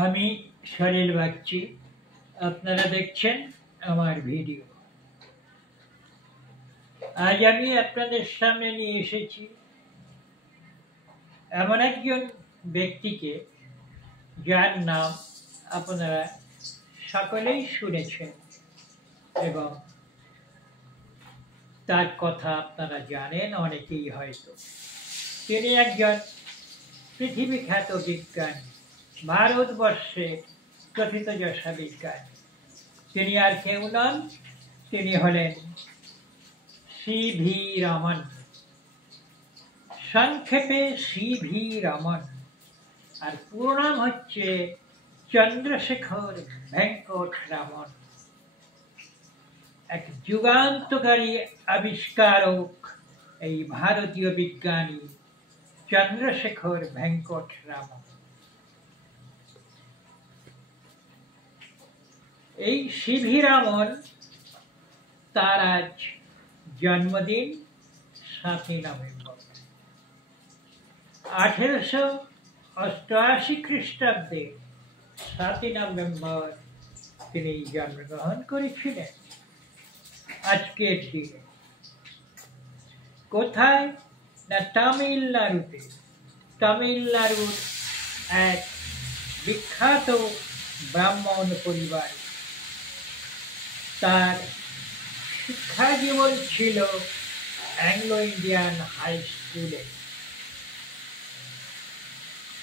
আমি সলিল বাগচি। আপনারা দেখছেন আমার ভিডিও। আজ আমি আপনাদের সামনে নিয়ে এসেছি এমন একজন ব্যক্তিকে, যার নাম আপনারা সকলেই শুনেছেন এবং তার কথা আপনারা জানেন অনেকেই হয়তো। তিনি একজন পৃথিবী খ্যাত বিজ্ঞানী, ভারতবর্ষে প্রথিতযশা বিজ্ঞানী। তিনি আর কেউ নন, তিনি হলেন সি.ভি. রমন। সংক্ষেপে সি.ভি. রমন। আর পুরো নাম হচ্ছে চন্দ্রশেখর ভেঙ্কট রমন। এক যুগান্তকারী আবিষ্কারক এই ভারতীয় বিজ্ঞানী চন্দ্রশেখর ভেঙ্কট রমন। এই সি.ভি. রমন, তার আজ জন্মদিন 7 নভেম্বর। 1888 খ্রিস্টাব্দে 7 নভেম্বর তিনি জন্মগ্রহণ করেছিলেন। আজকের দিনে কোথায় না তামিলনাড়ুতে, তামিলনাড়ুর এক বিখ্যাত ব্রাহ্মণ পরিবারে। তার শিক্ষা জীবন ছিল অ্যাংলো ইন্ডিয়ান হাই স্কুলে।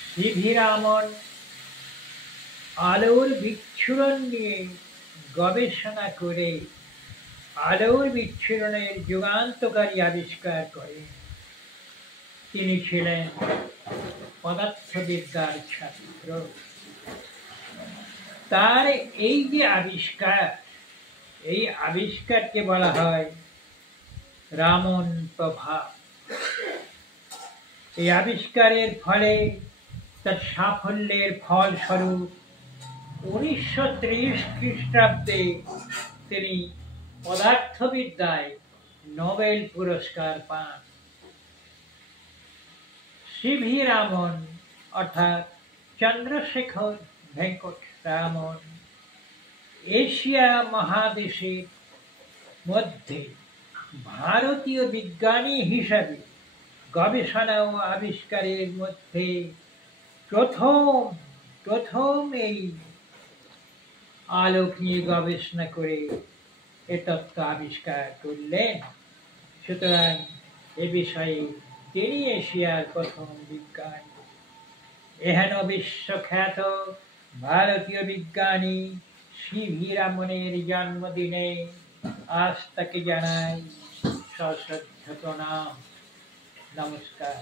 সি.ভি. রমন আলোর বিচ্ছুরণ নিয়ে গবেষণা করে আলোর বিচ্ছুরণের যুগান্তকারী আবিষ্কার করেন। তিনি ছিলেন পদার্থবিদ্যার ছাত্র। তার এই যে আবিষ্কার, এই আবিষ্কারকে বলা হয় রামন প্রভাব। এই আবিষ্কারের ফলে, তার সাফল্যের ফলস্বরূপ 1930 খ্রিস্টাব্দে তিনি পদার্থবিদ্যায় নোবেল পুরস্কার পান। সি.ভি. রমন অর্থাৎ চন্দ্রশেখর ভেঙ্কট রমন এশিয়া মহাদেশের মধ্যে ভারতীয় বিজ্ঞানী হিসাবে গবেষণা ও আবিষ্কারের মধ্যে প্রথম এই আলোক নিয়ে গবেষণা করে এ তত্ত্ব আবিষ্কার করলেন। সুতরাং এ বিষয়ে তিনি এশিয়ার প্রথম বিজ্ঞানী। এহেন বিশ্বখ্যাত ভারতীয় বিজ্ঞানী সি.ভি. রমনের জন্মদিনে আজ তাকে জানাই সশ্রদ্ধ প্রণাম। নমস্কার।